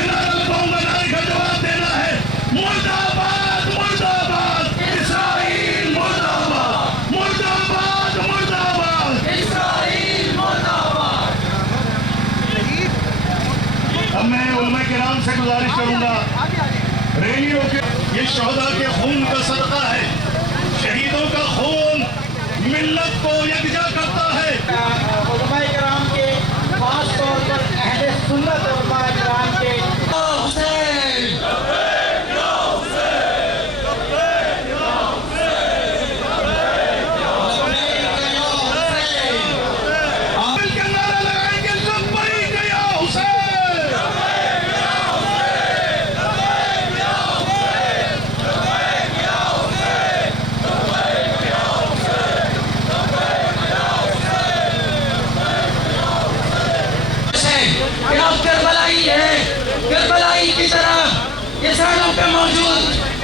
मिनारल बम बनाने का जवाब देना है। मुर्दाबाद मुर्दाबाद इस्राइल, मुर्दाबाद मुर्दाबाद मुर्दाबाद इस्राइल, मुर्दाबाद। अब मैं उलमा किराम से गुजारिश करूंगा, रैलियों के ये शहदा के खून का सदका है। शहीदों का खून मिल्लत को यकजा करता है। उलमा किराम के खास तौर पर अहले सुन्नत उलमा किराम के करबलाई की तरह ये सड़कों पे मौजूद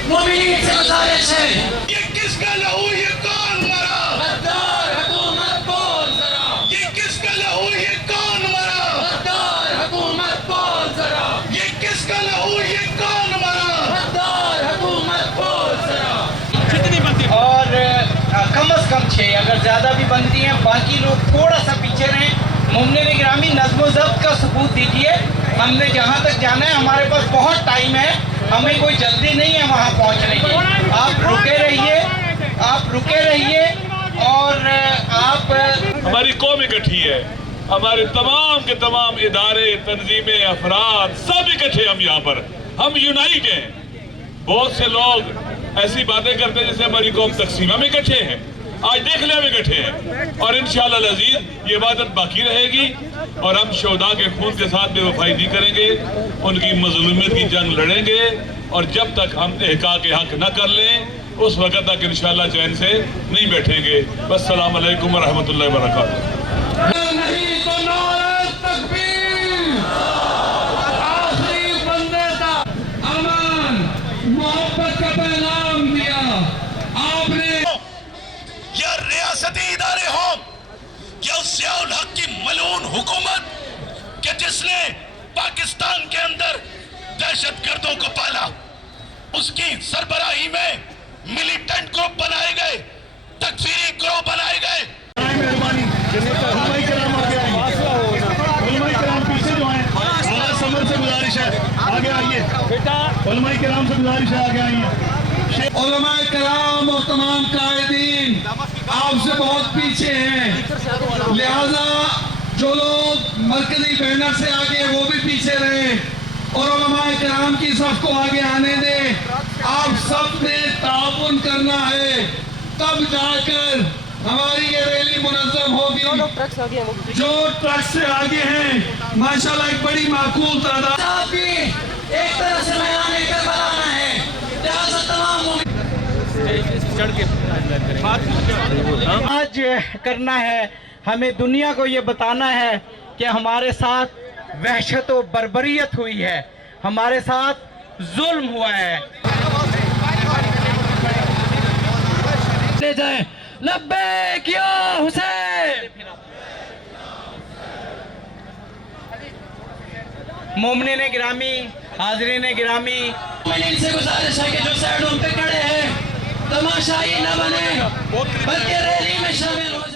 मोमिनीन से गुजारिश है, ये किसका लहू, ये कौन मरा? गद्दार हुकूमत बोल जरा, ये किसका लहू, ये कौन मरा? गद्दार हुकूमत बोल जरा, ये किसका लहू, ये कौन मरा? गद्दार हुकूमत बोल जरा। और कम से कम 6, अगर ज़्यादा भी बनती हैं, बाकी लोग थोड़ा सा पीछे रहें। मुमनिन गिरामी नज़्म ज़ब्त का सबूत दीजिए। हमने जहाँ तक जाना है, हमारे पास बहुत टाइम है, हमें कोई जल्दी नहीं है वहाँ पहुँचने की। आप रुके रहिए और आप हमारी कौम इकट्ठी है, हमारे तमाम के तमाम इदारे, तंजीमें, अफराद सब इकट्ठे हम यहाँ पर, हम यूनाइट हैं। बहुत से लोग ऐसी बातें करते हैं जैसे हमारी कौम तकसीम, हम इकट्ठे हैं। आज देख ले हम इकट्ठे हैं और इंशाअल्लाह अज़ीज़ ये इबादत बाकी रहेगी और हम शोहदा के खून के साथ बेवफाई नहीं करेंगे, उनकी मज़लूमियत की जंग लड़ेंगे और जब तक हम इहक़ाक़ हक़ न कर लें उस वक़्त तक इंशाअल्लाह चैन से नहीं बैठेंगे। अस्सलाम अलैकुम व रहमतुल्लाहि व बरकातुहू। नहीं तो नारे तकबीर, आखिरी बंदे तक अमन मोहब्बत का पैगाम दिया आपने। या रियासती इदारे हो या उस ज़ियाउल हक की मलून हुकूमत कि जिसने पाकिस्तान के अंदर दहशतगर्दों को पाला, उसकी सरबराही में मिलिटेंट ग्रुप बनाए गए, तकफीरी ग्रुप बनाए गए। पीछे जो है समर से गुजारिश है आगे आइए बेटा, उलमाए किराम से गुजारिश है आगे आइए। उलमाए किराम और तमाम कायदीन आपसे बहुत पीछे हैं, लिहाजा जो लोग मरकजी बैनर से आगे वो भी पीछे रहे और उलमाए किराम की सफ को आगे आने दें। आप सब ने ताउन करना है, तब जाकर हमारी ये रैली मुनज़्ज़म होगी। जो ट्रक से आगे हैं माशाल्लाह एक बड़ी माकूल तादाद एक तरह से मैदान करबला है, लिहाजा तमाम आज करना है, हमें दुनिया को ये बताना है कि हमारे साथ वहशत और बर्बरियत हुई है, हमारे साथ जुल्म हुआ है। ले जाए लब्बैक या हुसैन। मोमिनीन गिरामी, हाज़रीन गिरामी, मोमिनीन से गुजारिश है कि जो साइडों पे खड़े हैं तमाशाई न बने बल्कि रैली में शामिल हो।